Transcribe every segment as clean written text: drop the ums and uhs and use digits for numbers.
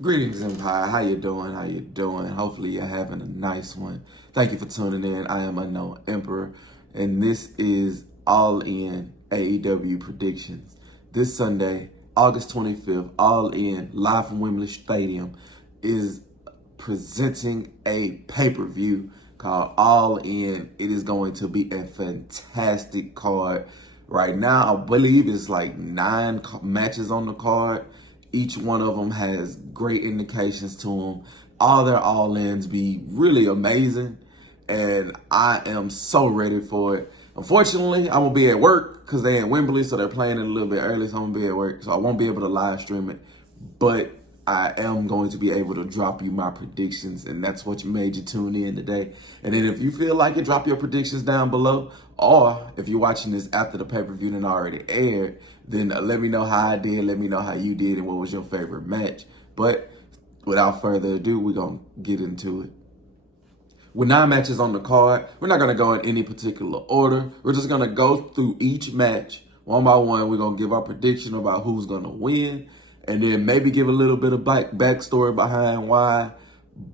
Greetings, Empire. How you doing? How you doing? Hopefully you're having a nice one. Thank you for tuning in. I am Unknown Emperor, and this is All In AEW Predictions. This Sunday, August 25th, All In, live from Wembley Stadium, is presenting a pay-per-view called All In. It is going to be a fantastic card. Right now, I believe it's like 9 matches on the card. Each one of them has great indications to them. All their all-ins be really amazing, and I am so ready for it. Unfortunately, I'm gonna be at work because they're in Wembley, so they're playing it a little bit early, so I'm gonna be at work, so I won't be able to live stream it. But I am going to be able to drop you my predictions, and that's what made you tune in today. And then if you feel like it, drop your predictions down below. Or if you're watching this after the pay-per-view and already aired, then let me know how I did, let me know how you did, and what was your favorite match. But without further ado, we're going to get into it. With 9 matches on the card, we're not going to go in any particular order. We're just going to go through each match one by one. We're going to give our prediction about who's going to win, and then maybe give a little bit of backstory behind why.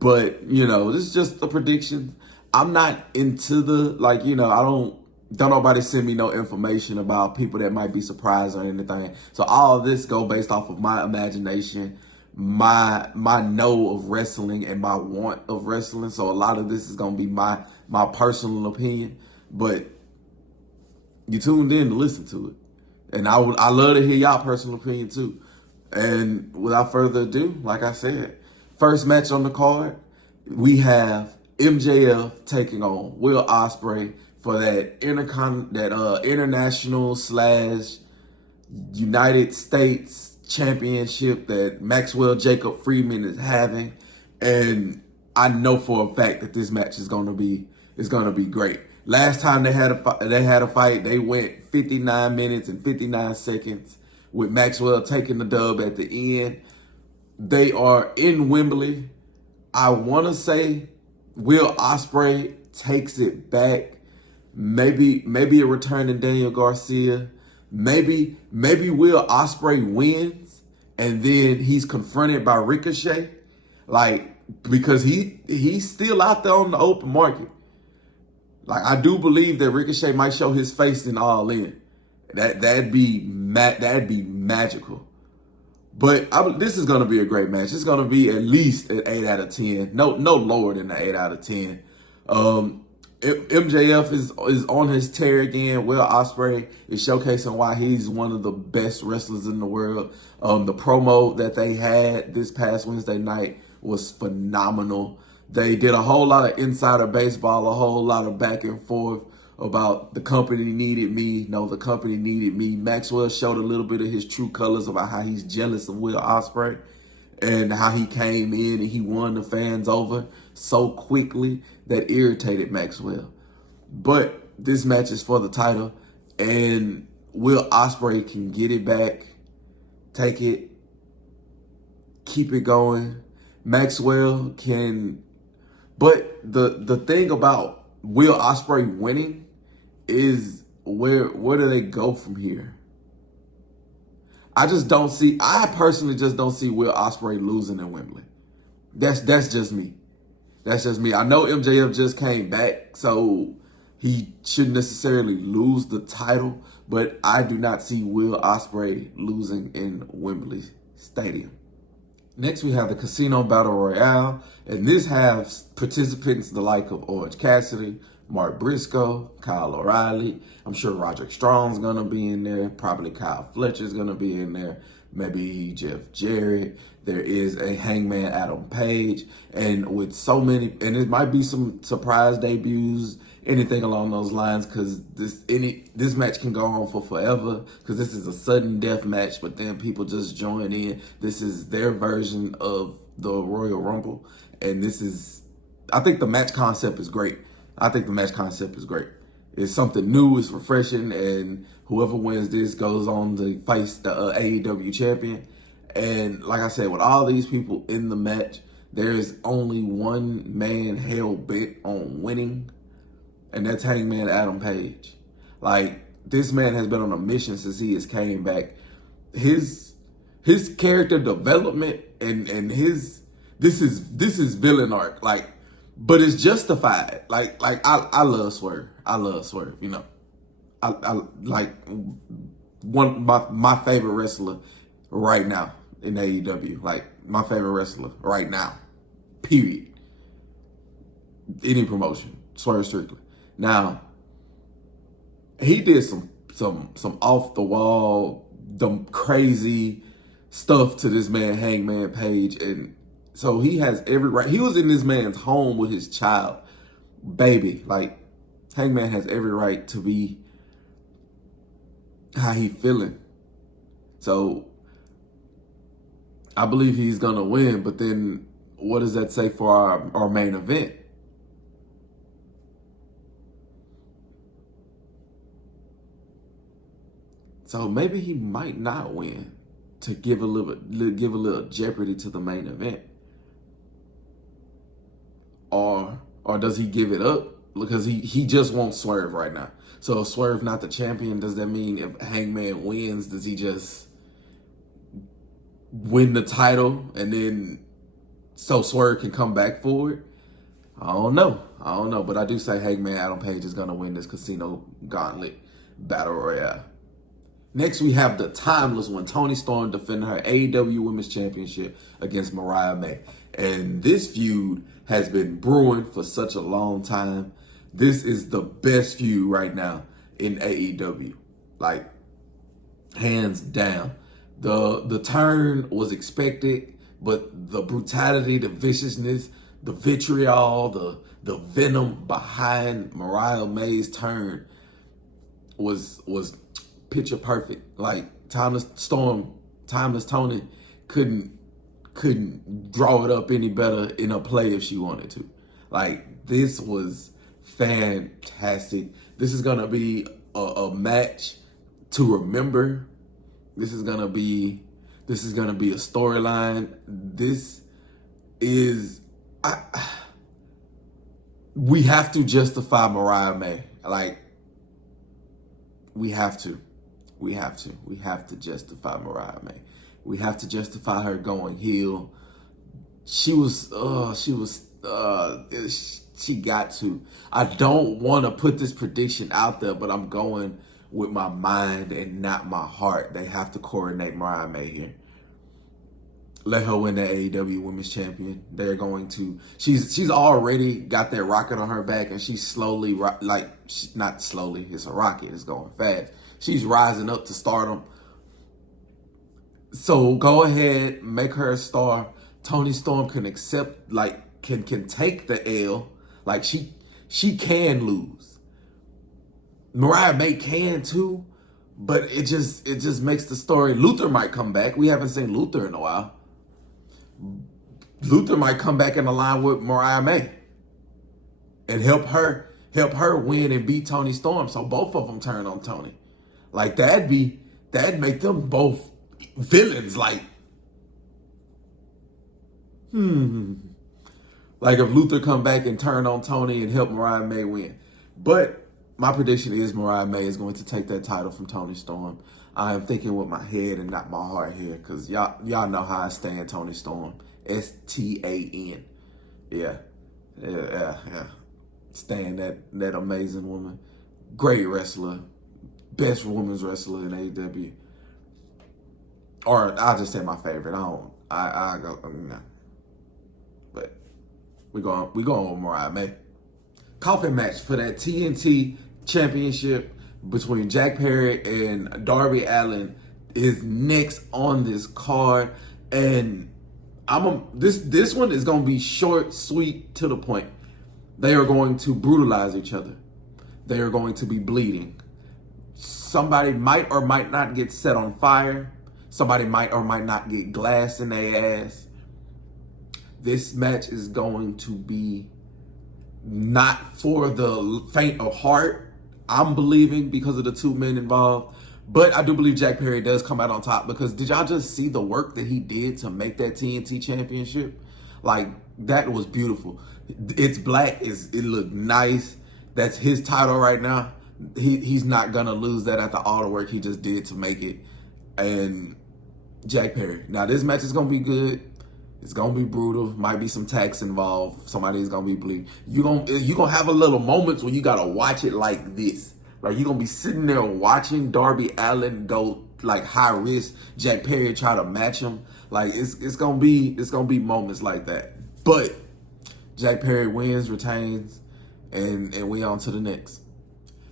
But, this is just a prediction. I'm not into the, I don't nobody send me no information about people that might be surprised or anything. So all of this go based off of my imagination, my know of wrestling, and my want of wrestling. So a lot of this is gonna be my personal opinion. But you tuned in to listen to it, and I love to hear y'all personal opinion too. And without further ado, like I said, first match on the card, we have MJF taking on Will Ospreay for that international / United States championship that Maxwell Jacob Friedman is having. And I know for a fact that this match is gonna be great. Last time they had a fight, they went 59 minutes and 59 seconds with Maxwell taking the dub at the end. They are in Wembley. I want to say Will Ospreay takes it back. Maybe a return to Daniel Garcia. Maybe Will Ospreay wins and then he's confronted by Ricochet. Because he's still out there on the open market. I do believe that Ricochet might show his face in All In. That'd be magical. But this is gonna be a great match. It's gonna be at least an 8 out of 10. No lower than an 8 out of 10. MJF is on his tear again. Will Ospreay is showcasing why he's one of the best wrestlers in the world. The promo that they had this past Wednesday night was phenomenal. They did a whole lot of insider baseball, a whole lot of back and forth about the company needed me. No, the company needed me. Maxwell showed a little bit of his true colors about how he's jealous of Will Ospreay and how he came in and he won the fans over so quickly that irritated Maxwell. But this match is for the title, and Will Ospreay can get it back, take it, keep it going. Maxwell can, but the thing about Will Ospreay winning is where do they go from here? I personally just don't see Will Ospreay losing in Wembley. That's just me. That's just me. I know MJF just came back, so he shouldn't necessarily lose the title, but I do not see Will Ospreay losing in Wembley Stadium. Next, we have the Casino Battle Royale, and this has participants the like of Orange Cassidy, Mark Briscoe, Kyle O'Reilly. I'm sure Roderick Strong's going to be in there. Probably Kyle Fletcher's going to be in there. Maybe Jeff Jarrett. There is a Hangman Adam Page. And with so many, and it might be some surprise debuts, anything along those lines, because this match can go on for forever, because this is a sudden death match, but then people just join in. This is their version of the Royal Rumble. And I think the match concept is great. It's something new, it's refreshing, and whoever wins this goes on to face the AEW champion. And like I said, with all these people in the match, there's only one man hell bent on winning, and that's Hangman Adam Page. This man has been on a mission since he has came back. His character development and his this is villain arc, like, but it's justified. Like I love Swerve. I love Swerve. You know, I like one my favorite wrestler right now in AEW. Like my favorite wrestler right now. Period. Any promotion, Swerve Strickland. Now, he did some off the wall, dumb crazy stuff to this man Hangman Page, and so he has every right. He was in this man's home with his child, baby. Like Hangman has every right to be how he feeling. So I believe he's gonna win, but then what does that say for our main event? So maybe he might not win to give a little jeopardy to the main event, or does he give it up because he just won't Swerve right now? So if Swerve not the champion, does that mean if Hangman wins, does he just win the title and then so Swerve can come back for it? I don't know, but I do say Hangman Adam Page is gonna win this Casino Gauntlet Battle Royale. Next, we have the timeless one, Toni Storm defending her AEW Women's Championship against Mariah May. And this feud has been brewing for such a long time. This is the best feud right now in AEW. Like, hands down. The turn was expected, but the brutality, the viciousness, the vitriol, the venom behind Mariah May's turn was picture perfect. Like Timeless Toni couldn't draw it up any better in a play if she wanted to. Like this was fantastic. This is gonna be a match to remember. This is gonna be a storyline. We have to justify Mariah May. Like we have to justify Mariah May. We have to justify her going heel. She got to. I don't want to put this prediction out there, but I'm going with my mind and not my heart. They have to coordinate Mariah May here. Let her win the AEW Women's Champion. They're going to. She's already got that rocket on her back, and she's slowly, not slowly. It's a rocket. It's going fast. She's rising up to stardom. So go ahead, make her a star. Toni Storm can accept, can take the L. Like she can lose. Mariah May can too, but it just makes the story. Luther might come back. We haven't seen Luther in a while. Luther might come back in the line with Mariah May and help her win and beat Toni Storm. So both of them turn on Toni. Like that'd make them both villains. Like like if Luther come back and turn on Toni and help Mariah May win. But my prediction is Mariah May is going to take that title from Toni Storm. I am thinking with my head and not my heart here, because y'all know how I stand Toni Storm. STAN. Yeah. Stand that amazing woman. Great wrestler. Best women's wrestler in AEW. Or I'll just say my favorite. I go no. But we going with Mariah May. Coffin match for that TNT championship between Jack Perry and Darby Allin is next on this card, and this one is gonna be short, sweet, to the point. They are going to brutalize each other. They are going to be bleeding. Somebody might or might not get set on fire. Somebody might or might not get glass in their ass. This match is going to be not for the faint of heart, I'm believing, because of the two men involved. But I do believe Jack Perry does come out on top, because did y'all just see the work that he did to make that TNT championship? Like, that was beautiful. It's black. It looked nice. That's his title right now. He's not going to lose that after all the work he just did to make it. And Jack Perry. Now, this match is going to be good. It's gonna be brutal. Might be some tax involved. Somebody's gonna be bleeding. You gonna have a little moments when you gotta watch it like this. Like you're gonna be sitting there watching Darby Allin go like high risk. Jack Perry try to match him. Like it's gonna be moments like that. But Jack Perry wins, retains, and we on to the next.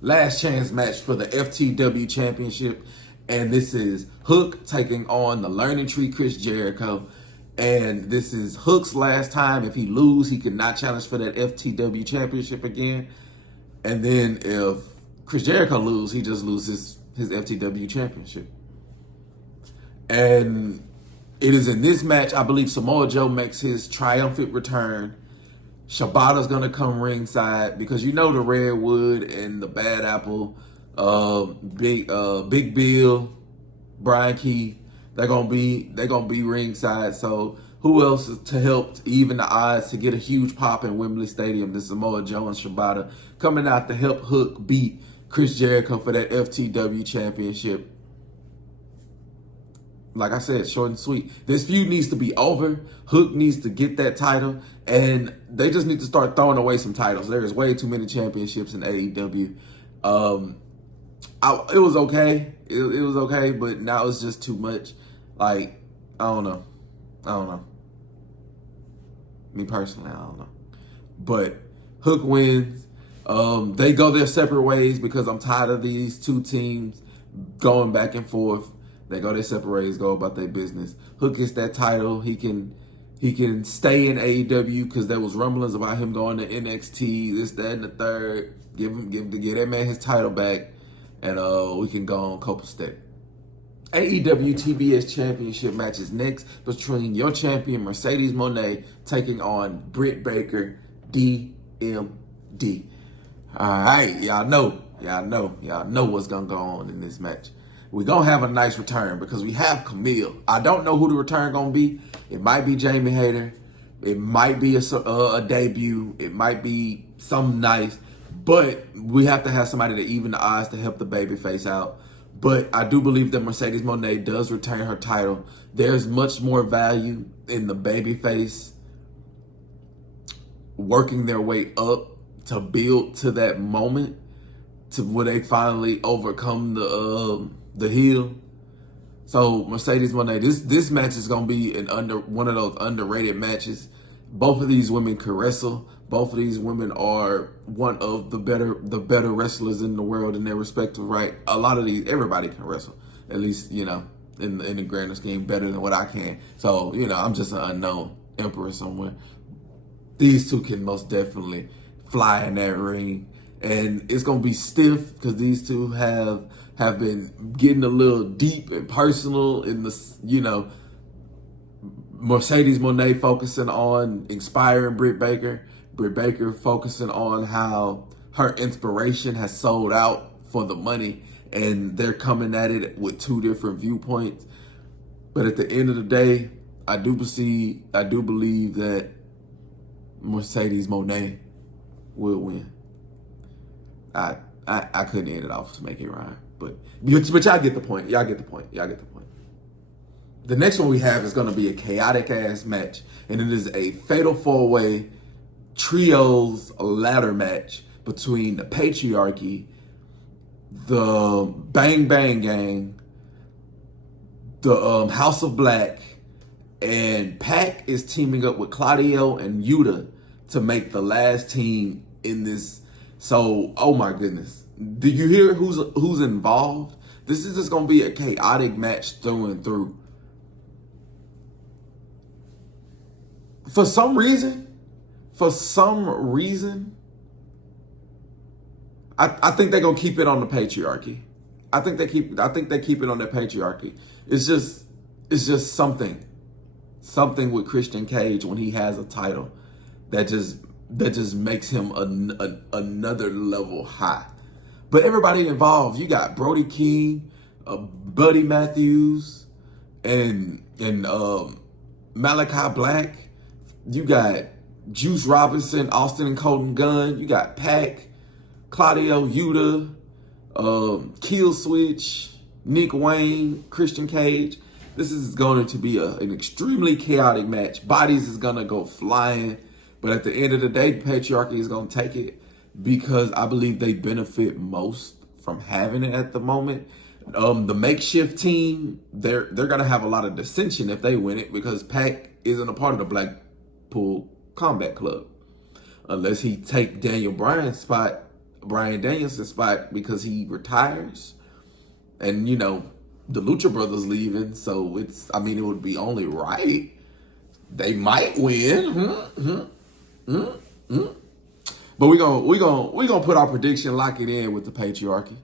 Last chance match for the FTW Championship. And this is Hook taking on the Learning Tree Chris Jericho. And this is Hook's last time. If he lose, he cannot challenge for that FTW Championship again. And then if Chris Jericho lose, he just loses his FTW Championship. And it is in this match, I believe Samoa Joe makes his triumphant return. Shibata's going to come ringside because you know the Redwood and the Bad Apple, Big Bill, Brian Keith, they're gonna be ringside. So who else is to help even the odds to get a huge pop in Wembley Stadium? This Samoa Joe and Shibata coming out to help Hook beat Chris Jericho for that FTW Championship. Like I said, short and sweet. This feud needs to be over. Hook needs to get that title, and they just need to start throwing away some titles. There is way too many championships in AEW. It was okay. It was okay, but now it's just too much. Like, I don't know. Me personally, I don't know. But Hook wins. They go their separate ways because I'm tired of these two teams going back and forth. They go their separate ways, go about their business. Hook gets that title. He can stay in AEW because there was rumblings about him going to NXT, this, that, and the third. Give that man his title back, and we can go on copacetic. AEW TBS Championship match is next between your champion Mercedes Moné taking on Britt Baker, DMD. All right, y'all know what's gonna go on in this match. We're gonna have a nice return because we have Camille. I don't know who the return gonna be. It might be Jamie Hayter. It might be a debut. It might be something nice. But we have to have somebody to even the odds to help the babyface out. But I do believe that Mercedes Moné does retain her title. There's much more value in the babyface working their way up to build to that moment to where they finally overcome the heel. So Mercedes Moné, this match is gonna be one of those underrated matches. Both of these women can wrestle. Both of these women are one of the better wrestlers in the world in their respective right. A lot of these, everybody can wrestle. At least, in the grander scheme, better than what I can. So, I'm just an unknown emperor somewhere. These two can most definitely fly in that ring. And it's going to be stiff because these two have been getting a little deep and personal in the, Mercedes Moné focusing on inspiring Britt Baker. Britt Baker focusing on how her inspiration has sold out for the money, and they're coming at it with two different viewpoints. But at the end of the day, I do believe that Mercedes Moné will win. I couldn't end it off to make it rhyme, but y'all get the point. Y'all get the point. The next one we have is going to be a chaotic ass match, and it is a fatal 4-way trios ladder match between the Patriarchy, the Bang Bang Gang, the House of Black, and Pac is teaming up with Claudio and Yuta to make the last team in this. So, oh my goodness. Do you hear who's involved? This is just going to be a chaotic match through and through. For some reason, I think they're gonna keep it on the Patriarchy. I think they keep it on the Patriarchy. It's just something with Christian Cage when he has a title that just makes him another level high. But everybody involved, you got Brody King, Buddy Matthews, and Malachi Black. You got Juice Robinson, Austin and Colton Gunn. You got Pac, Claudio, Yuta, Kill Switch, Nick Wayne, Christian Cage. This is going to be an extremely chaotic match. Bodies is going to go flying. But at the end of the day, the patriarchy is going to take it because I believe they benefit most from having it at the moment. The makeshift team, they're going to have a lot of dissension if they win it because Pac isn't a part of the Blackpool Combat Club. Unless he take Brian Danielson's spot because he retires. And, the Lucha Brothers leaving, so it would be only right. They might win. But we're gonna put our prediction, lock it in with the patriarchy.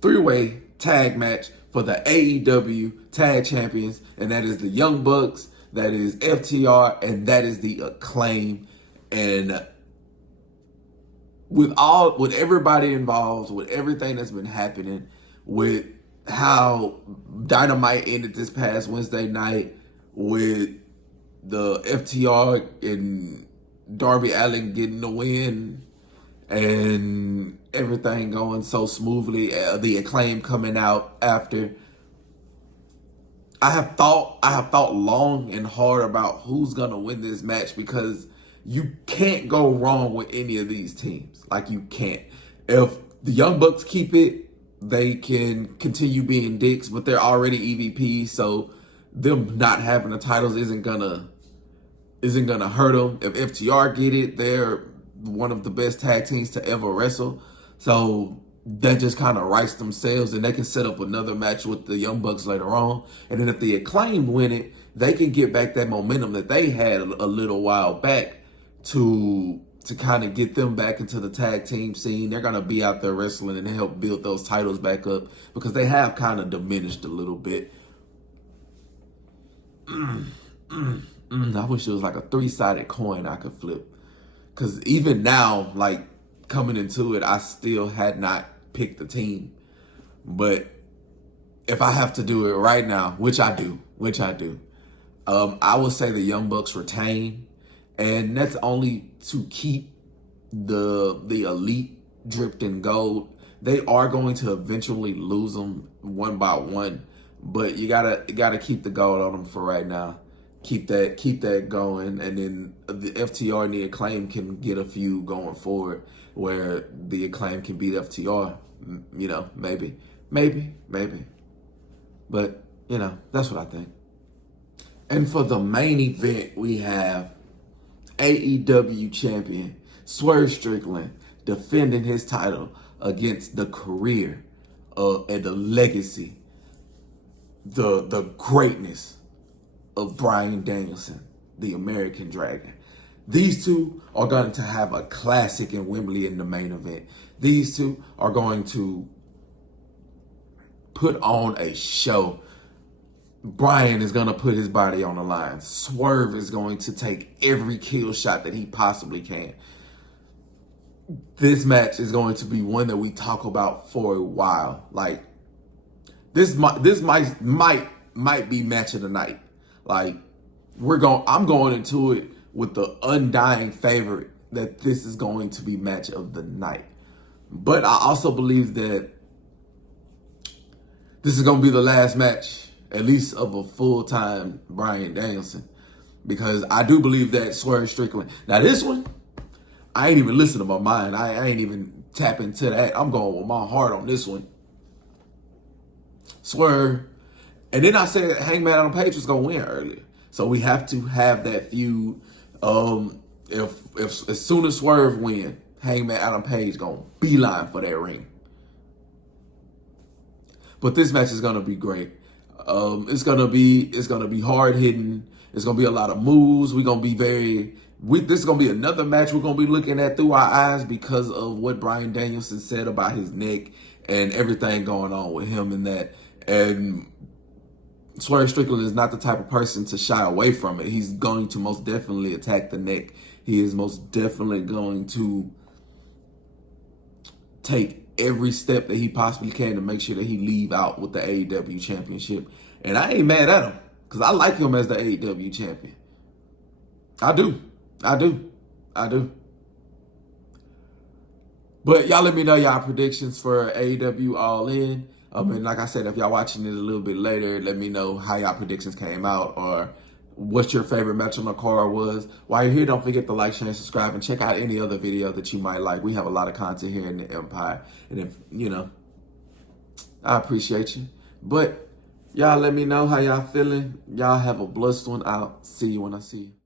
3-way tag match for the AEW Tag Champions, and that is the Young Bucks, that is FTR, and that is the Acclaim. And with everybody involved, with everything that's been happening, with how Dynamite ended this past Wednesday night, with the FTR and Darby Allin getting the win, and everything going so smoothly, the Acclaim coming out after. I have thought long and hard about who's gonna win this match because you can't go wrong with any of these teams. Like, you can't. If the Young Bucks keep it, they can continue being dicks, but they're already EVP, so them not having the titles isn't gonna hurt them. If FTR get it, they're one of the best tag teams to ever wrestle. So that just kind of rights themselves, and they can set up another match with the Young Bucks later on. And then if the Acclaim win it, they can get back that momentum that they had a little while back to kind of get them back into the tag team scene. They're going to be out there wrestling and help build those titles back up because they have kind of diminished a little bit. I wish it was like a 3-sided coin I could flip. Because even now, like, coming into it, I still had not picked the team. But if I have to do it right now, which I do, I would say the Young Bucks retain. And that's only to keep the elite dripped in gold. They are going to eventually lose them one by one, but you gotta keep the gold on them for right now. Keep that going, and then the FTR and the Acclaim can get a few going forward, where the Acclaim can beat FTR. Maybe. But that's what I think. And for the main event, we have AEW champion Swerve Strickland defending his title against the career and the legacy, the greatness of Bryan Danielson, the American Dragon. These two are going to have a classic in Wembley in the main event. These two are going to put on a show. Bryan is going to put his body on the line. Swerve is going to take every kill shot that he possibly can. This match is going to be one that we talk about for a while. Like, this might be match of the night. Like, I'm going into it with the undying favorite that this is going to be match of the night. But I also believe that this is going to be the last match, at least of a full-time Bryan Danielson, because I do believe that Swerve Strickland. Now, this one, I ain't even listen to my mind. I ain't even tap into that. I'm going with my heart on this one. Swerve. And then I said Hangman Adam Page was going to win earlier. So we have to have that feud. If as soon as Swerve win, Hangman Adam Page going to beeline for that ring. But this match is going to be great. It's gonna be hard hitting. It's gonna be a lot of moves. We're gonna be this is gonna be another match we're gonna be looking at through our eyes because of what Bryan Danielson said about his neck and everything going on with him and that. And Swerve Strickland is not the type of person to shy away from it. He's going to most definitely attack the neck. He is most definitely going to take every step that he possibly can to make sure that he leave out with the AEW championship. And I ain't mad at him because I like him as the AEW champion. I do. But y'all let me know y'all predictions for AEW All In. And like I said, if y'all watching it a little bit later, let me know how y'all predictions came out or what your favorite match on the card was. While you're here, don't forget to like, share, and subscribe, and check out any other video that you might like. We have a lot of content here in the Empire. And if, I appreciate you. But y'all let me know how y'all feeling. Y'all have a blessed one. I'll see you when I see you.